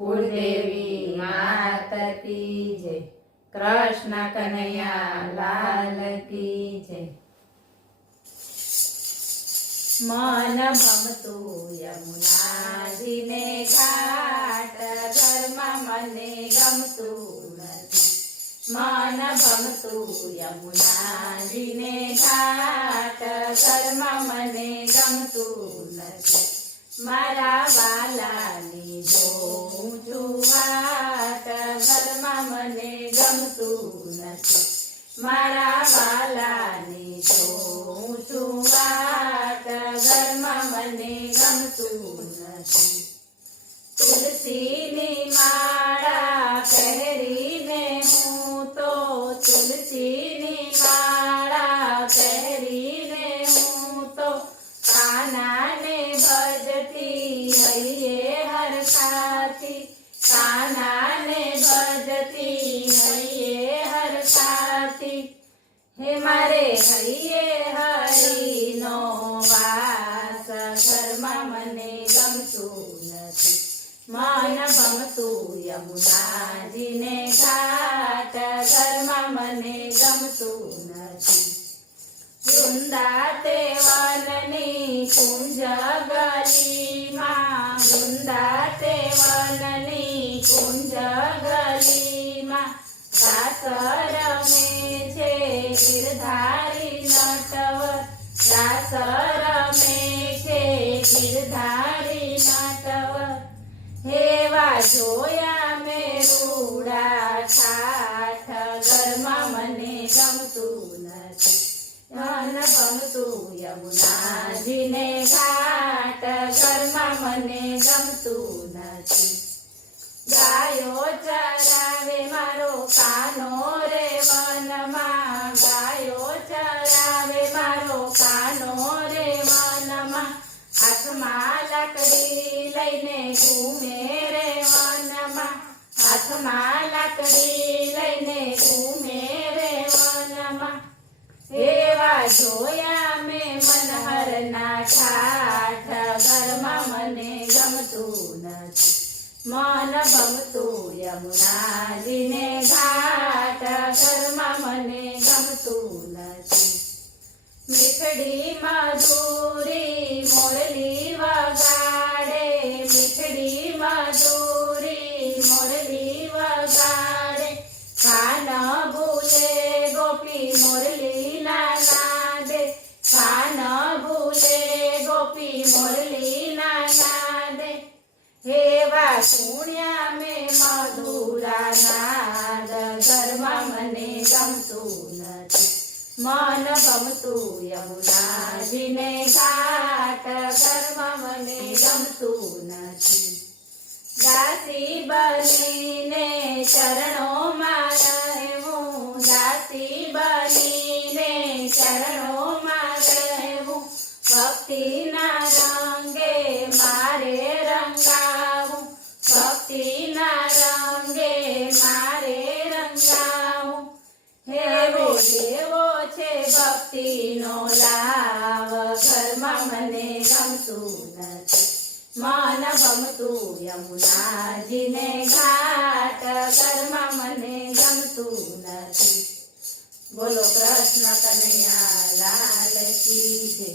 કુળદેવી માત કી જય, કૃષ્ણ કનૈયા લાલ કી જય. મન ભમતું યમુનાજીને ઘાટ, ઘરમાં મને ગમતું નથી. મન ભમતું યમુનાજીને ઘાટ, ઘરમાં મને ગમતું નથી. મારા વાલાની જોઉં છું વાટ, ઘરમાં મને ગમતું નથી. મારા વાલાની જોઉં છું વાટ, ઘરમાં મને ગમતું નથી. તુલસીની માળા પહેરીને હું તો, તુલસીની માળા પહેરીને હું તો, કાનાને ભજતી હૈયે હરખાથી, કાનાને ભજતી હૈયે હરખાથી. હે મારે હૈયે હરિનો વાસ, ઘરમાં મને ગમતું નથી. મન ભમતું યમુનાજીને ઘાટ, ઘરમાં મને ગમતું નથી. વૃંદા તે વનની કુંજ ગલીમાં, વૃંદા તે વનની કુંજ ગલીમાં, રાસ રમે છે ગિરધારી નટવર, રાસ રમે છે ગિરધારી નટવર. હેવા જોયા મેં રૂડા ઠાઠ, ઘરમાં મને ગમતું નથી. મન ભમતું યમુનાજીને ઘાટ, ઘરમાં મને ગમતું નથી. ગાયો ચરાવે મારો કાનો રે વનમાં, ગાયો ચરાવે મારો કાનો રે વનમાં, હાથમાં લાકડી લઈને ઘૂમે રે વનમાં, હાથમાં લાકડી લઈને ઘૂમે રે વનમાં. એવા જોયા મેં મનહરના ઠાઠ, ઘરમાં મને ગમતું નથી. મન ભમતું યમુનાજીને ઘાટ, ઘરમાં મને ગમતું નથી. મીઠડી મધુરી મોરલી વગાડે, મીઠડી મધુરી મોરલી વગાડે, કાન ભૂલે ગોપી મોરલી ના નાદે, કાન ભૂલે ગોપી મોરલી ના નાદે. હેવા સુણ્યા મેં મધુરા નાદ, ઘરમાં મને ગમતું નથી. મન ભમતું યમુનાજીને ઘાટ, ઘરમાં મને ગમતું નથી. દાસી બનીને ચરણોમાં રહેવું, દાસી બનીને ચરણોમાં રહેવું, ભક્તિના રંગે મારે રંગાવું, ભક્તિના રંગે મારે રંગાવું. હેવો દેવો છે ભક્તિનો લાવ, ઘરમાં મને ગમતું નથી. મન ભમતું યમુનાજીને ઘાટ, ઘરમાં મને ગમતું નથી. બોલો કૃષ્ણ કનૈયા લાલ કી જય.